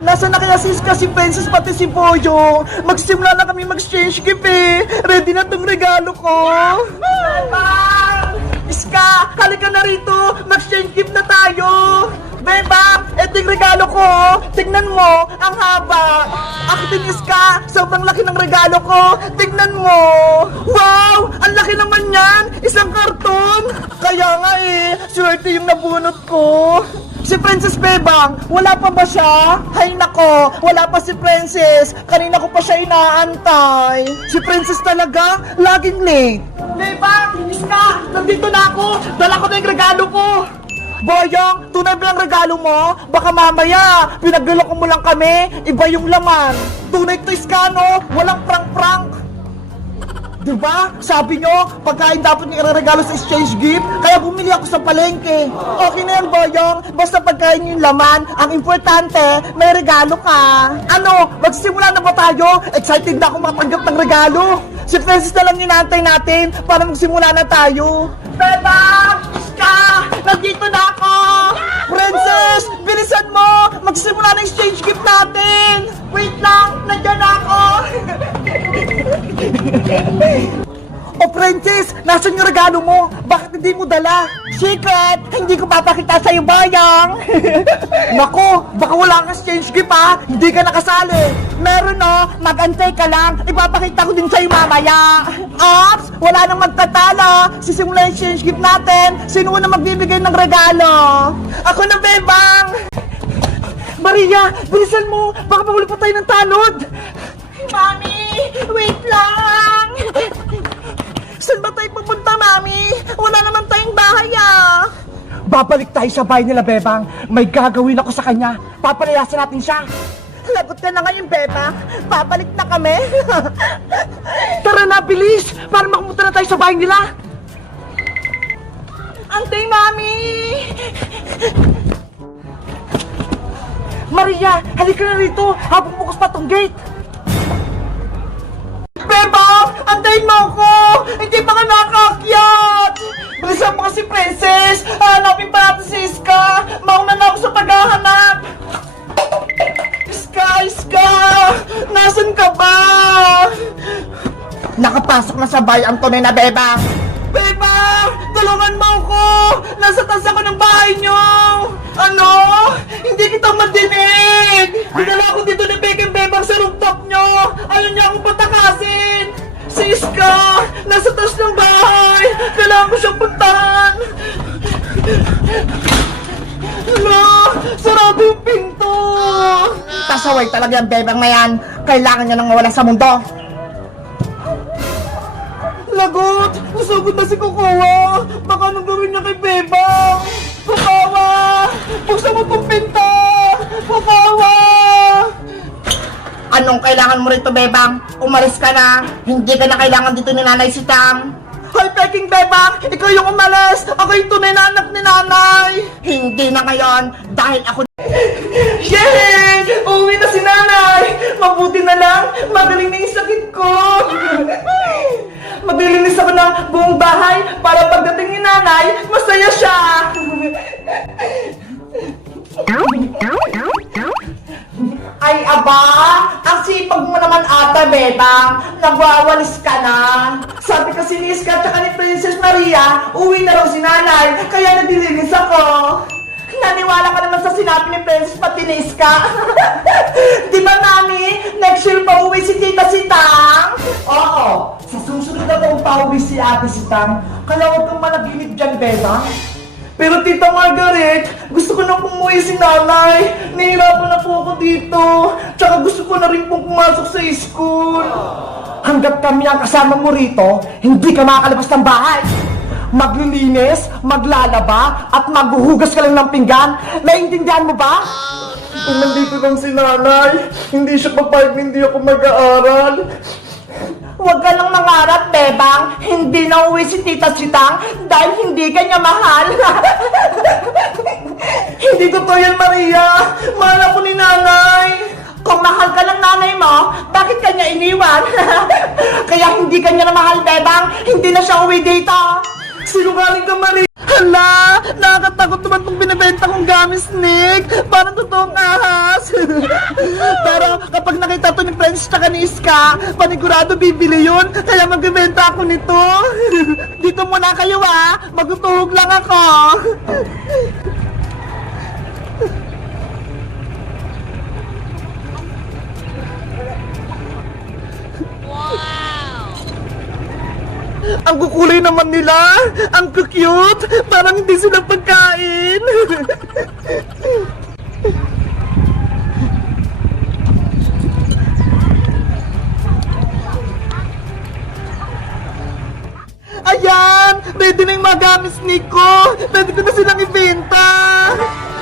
Nasaan na kaya si Iska, si Princess, pati si Boyong? Magsimula na kami mag-exchange gift eh. Ready na tong regalo ko. Bebang! Iska, halika na rito. Mag-exchange gift na tayo. Bebang, eto yung regalo ko. Tignan mo, ang haba. Ako din, Iska, sobrang laki ng regalo ko. Tignan mo. Wow, ang laki naman yan. Isang karton. Kaya nga eh, swerte yung nabunot ko. Si Princess Bebang, wala pa ba siya? Hay nako, wala pa si Princess. Kanina ko pa siya inaantay. Si Princess talaga, laging late. Bebang, Iska, nandito na ako. Dala ko na yung regalo ko. Boyong, tunay ba yung regalo mo? Baka mamaya, pinagluloko mo lang kami. Iba yung laman. Tunay to, Iska, no? Walang prank-prank. Diba? Sabi nyo, pagkain dapat nyo i-regalo sa exchange gift, kaya bumili ako sa palengke. Okay na yan, Boyong. Basta pagkain nyo yung laman, ang importante, may regalo ka. Ano, magsisimula na ba tayo? Excited na ako makatanggap ng regalo. Si Princess na lang inaantay natin para magsimula na tayo. Beba! Iska! Nandito na ako! Princess! Bilisan mo! Magsisimula na exchange gift natin! Wait lang! Nandiyan na ako! O Princess, nasan yung regalo mo? Bakit hindi mo dala? Secret! Hindi ko papakita sa'yo, Boyong! Nako, baka wala kang exchange gift ha! Hindi ka nakasali! Meron no, mag-antay ka lang! Ipapakita ko din sa'yo mamaya! Ops! Wala nang magtatalo! Sisimula yung exchange gift natin! Sino na magbibigay ng regalo? Ako na, Bebang! Maria, bilisan mo! Baka mahuli pa tayo ng tanod! Mami! Wait lang! Saan ba tayo pupunta, Mami? Wala naman tayong bahay, ah! Babalik tayo sa bahay nila, Bebang. May gagawin ako sa kanya. Papalayasin natin siya. Lagot ka na ngayon, Bebang. Babalik na kami. Tara na, bilis! Para makapunta na tayo sa bahay nila. Antay, Mami! Maria, halika na rito habang bukas pa tong gate. Bebang! Antayin mo ako! Hindi pa ka nakaakyat! Bilisan mo kasi, Princess! Hanapin pa natin si Iska! Mauna na ako sa paghahanap! Iska! Nasaan ka ba? Nakapasok na sa bahay ang tunay na Bebang! Bebang! Tulungan mo ako! Nasa taas ako ng bahay niyo! Ano? Hindi kita madinig! Dinala ako dito ni Beking Bebang sa rooftop niyo! Ayaw niya akong patakasin! Si Iska! Nasa taas ng bahay! Kailangan ko siyang puntahan! Hala! Sarado yung pinto! Pasaway talaga yung Bebang na yan! Kailangan niya nang mawala sa mundo! Lagot! Nasugod na si Kukuha! Baka anong gawin niya kay Bebang? Kukawa! Buksan mo tong pinto! Kukawa! Anong kailangan mo rito, Bebang? Umalis ka na! Hindi ka na kailangan dito ni Nanay Sitang! Hoy, Peking Bebang! Ikaw yung umalis! Ako yung tunay na anak ni Nanay! Hindi na ngayon! Dahil ako... Yay! Uwi na si Nanay! Mabuti na lang! Magaling na yung sakit ko! Maglilinis ako ng buong bahay para pagdating ni Nanay, masaya siya! Ay, aba! Ang sipag mo naman ata, Bebang! Nagwawalis ka na! Sabi kasi ni Iska at ni Princess Maria, uwi na raw si Nanay, kaya naglilinis ako! Naniwala ka naman sa sinabi ni Princess pati ni Iska? Di ba, Mami? Next year pa uwi si Tita Sitang? Oo, sa susunod na taong pauwi si Ate Sitang, kaya huwag kang managinip dyan, Bebang. Pero Tita Margaret, gusto ko na umuwi si Nanay. Nahihirapan na po ako dito. Tsaka gusto ko na rin pong pumasok sa school. Hanggat kami ang kasama mo rito, hindi ka makakalabas ng bahay. Maglilinis, maglalaba, at maghuhugas ka lang ng pinggan. Naiintindihan mo ba? Kung nandito lang si Nanay, hindi siya papayag na hindi ako mag-aaral. Huwag ka lang mangarap, Bebang. Hindi na uwi si Tita Sitang dahil hindi ka niya mahal. Hindi totoo yan, Maria. Mahal ako ni Nanay. Kung mahal ka ng nanay mo, bakit ka niya iniwan? Kaya hindi ka niya na mahal, Bebang. Hindi na siya uwi dito. Sinungaling ka, Maria. Hala, Nakakatakot naman tong binibenta kong gamis, Nick. Parang totoong ahas. Pero kapag nakita to ni Princess tsaka ni Iska, panigurado bibili yun. Kaya magbibenta ako nito. Dito muna kayo magtutuhog lang ako. Ang kukulay naman nila. Ang cute. Parang hindi sila pagkain. Ayan! Ready na yung mga gamis, Nico. Ready ko na silang ibenta.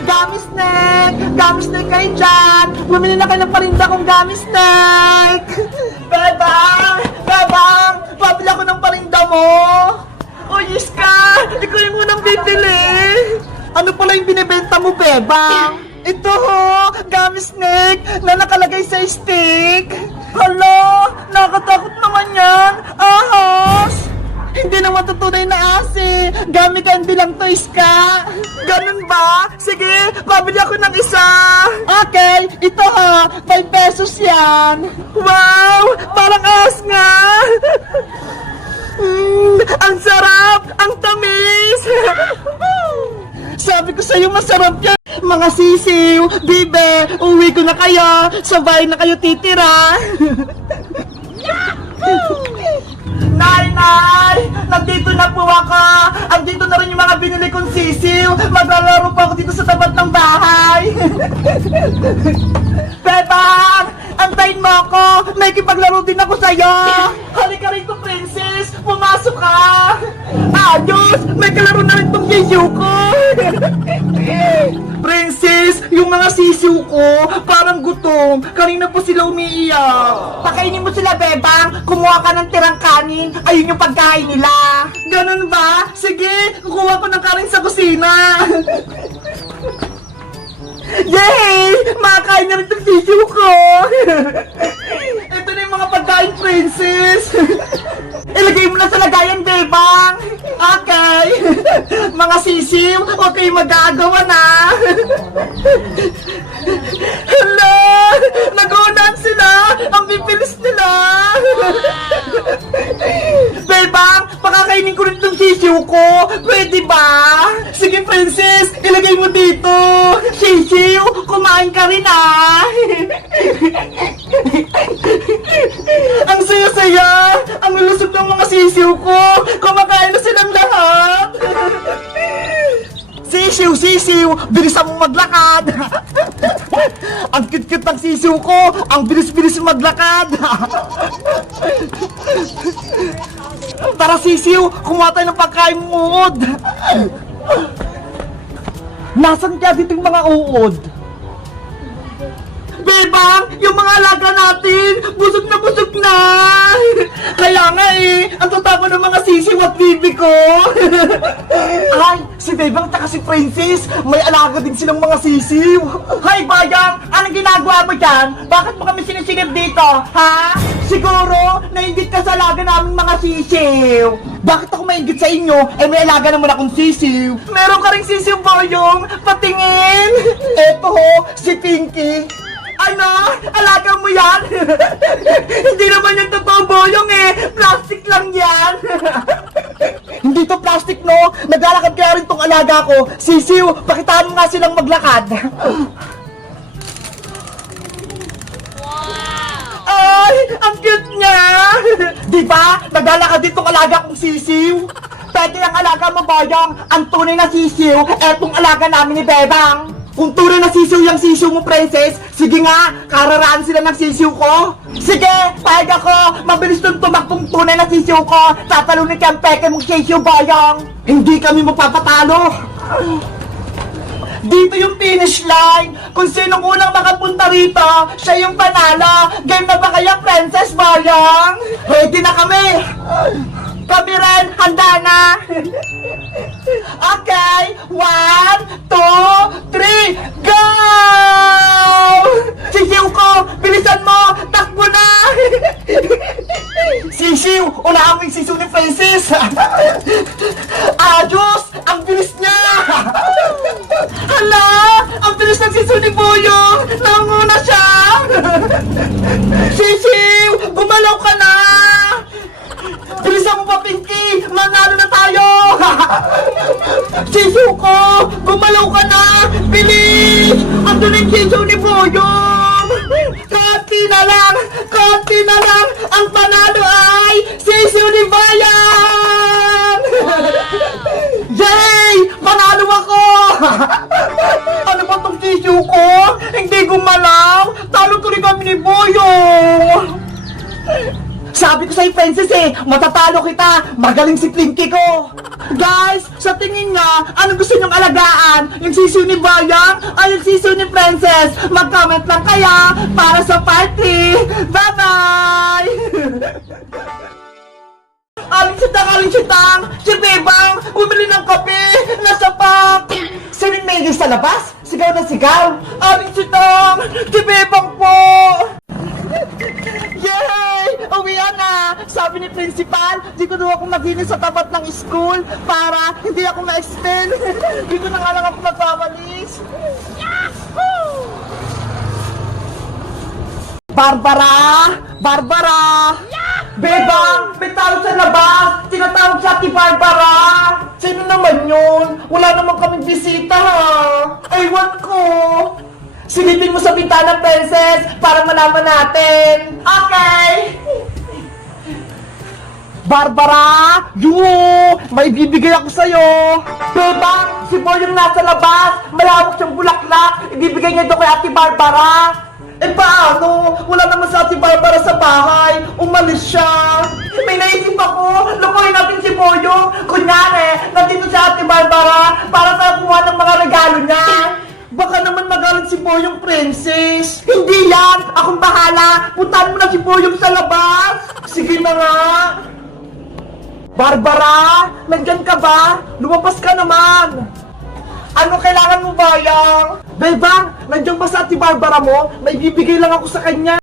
Gamis, Nick! Gamis, Nick kayo dyan! Bumili na kayo ng parinda kong gamis, Nick! Bebang! Bebang! Pabili ako ng parinda mo! O, Iska! Ikaw yung unang bibili! Ano pala yung binibenta mo, Bebang? Ito ho! Gamis, Nick! Na nakalagay sa stick! Hala! Nakatakot naman yan! Ahas! Hindi naman tunay na asi. Gamit candy lang to, Iska. Ganun ba? Sige, pabili ako ng isa. Okay, ito 5 pesos yan. Wow, parang as nga. Ang sarap, ang tamis. Sabi ko sa'yo masarap yan. Mga sisiw, bibe, uwi ko na kayo. Sa bahay na kayo titira. Nay! Nandito na po ako! Andito na rin yung mga binili kong sisiw! Maglalaro pa ako dito sa tapat ng bahay! Bebang! Antayin mo ako! May kipaglaro din ako sa'yo! Halika rito, Princess! Pumasok ka! Ayos! May kalaro na rin tong sisiw ko! Princess! Yung mga sisiw ko parang gutom! Kanina po sila umiiyak! Pakainin mo sila, Bebang! Kumuha ka ng tirang kanin! Ayun yung pagkain nila! Ganun ba? Sige! Kukuha ko ng kanin sa kusina! Yay! Makakain na rin itong sisiw ko! Ito na yung mga pagkain, Princess! Ilagay mo na sa lagayan, Bebang! Okay! Mga sisiw, huwag kayong mag-aagawa na! Hala! Nag-uunaan sila! Ang bibilis nila! Bebang, pakakainin ko rin itong sisiw ko! Pwede ba? Sige, Princess! Ilagay mo dito! Sisiw, kumain ka rin Ang saya-saya! Ang lulusog ng mga sisiw ko! Kumakain na silang lahat! Sisiw, sisiw! Bilisan mong maglakad! Ang cute-cute ng sisiw ko! Ang bilis-bilis maglakad! Tara, sisiw! Kumuha tayo ng pagkain mong uod! Nasaan kaya dito yung mga uod? Bebang! Yung mga alaga natin! Busog na! Kaya nga ang tatama ng mga sisiw at bibi ko! Ay! Si Bebang at si Princess! May alaga din silang mga sisiw! Hay, Bayang! Anong ginagawa mo dyan? Bakit mo kami sinisigib dito? Ha? Siguro, nainggit ka sa alaga naming mga sisiw! Bakit ako maingit sa inyo? May alaga naman akong sisiw! Meron ka ring sisiw, Boyong! Patingin! Eto si Pinky! Ano? Alaga mo yan? Hindi naman yung totoo, Boyong Plastic lang yan! Hindi to plastic, no? Naglalakad kaya rin tong alaga ko. Sisiw, pakitaan mo nga silang maglakad. Ay, ang cute niya! Diba? Naglalakad din tong alaga kong sisiw. Pwede ang alaga mo, Boyong. Ang tunay na sisiw, etong alaga namin ni Bebang. Kung tunay na sisiw yung sisiw mo, Princess, sige nga, kararaan sila ng sisiw ko. Sige, pahig ako, mabilis nung tumakbong tunay na sisiw ko. Tatalunin ka ang peke mong sisiw, Boyong. Hindi kami magpapatalo. Dito yung finish line. Kung sinong unang makapunta rito, siya yung panalo. Game na ba kayo, Princess, Boyong? Ready na kami. Kami rin, handa na. Okay, 1, 2, 3, go! Sisiw ko, bilisan mo, takbo na! Sisiw, unahan mo yung sisiw ni Princess! Ayos, ang bilis niya! Gumalaw ka na! Bilisan mo pa, Pinky! Manalo na tayo! Sisu ko! Gumalaw ka na! Bilis! Ando na yung sisu ni Boyong! Konti na lang! Konti na lang! Ang panalo ay sisu ni Bayang! Yay! Panalo ako! Ano ba tong sisu ko? Hindi gumalaw! Talo ko rin kami ni Boyong! Sabi ko sa'yo, Princess matatalo kita! Magaling si Pinky ko! Guys, sa tingin nga, ano gusto nyong alagaan? Yung sisiw ni Bayang o yung sisiw ni Princess? Mag-comment lang kaya para sa party! Bye-bye! Aling sitang! Si Bebang! Bumili ng kape! Nasa pack! Sining Maygay sa labas? Sigaw na sigaw! Aling sitang! Si Bebang po! Yay! Uwian na! Sabi ni Principal, di ko daw ako maglinis sa tapat ng school para hindi ako ma-extend. Dito na nga lang ako magpapalis. Yahoo! Barbara! Barbara! Bebang! May tao sa labas! Tinatawag siya si Barbara! Sino naman yun? Wala naman kaming bisita ha! Ewan ko! Silipin mo sa bintana, Princess, para malaman natin. Okay! Barbara! May bibigay ako sa'yo! Bebang! Si Boyong nasa labas! Malawak siyang bulaklak! Ibibigay niya ito kay Ate Barbara! Eh paano? Wala naman sa Ate Barbara sa bahay! Umalis siya! May naisip ako! Lukuhin natin si Boyong! Kunyari, nandito si Ate Barbara para sa kuha ng mga regalo niya! Baka naman magalit si Boyong, Princess. Hindi yan! Akong bahala! Puntahan mo na si Boyong sa labas! Sige na nga! Barbara! Nandyan ka ba? Lumabas ka naman! Ano kailangan mo, Bayang? Bebang! Nandiyan ba sa Ate Barbara mo? May bibigay lang ako sa kanya!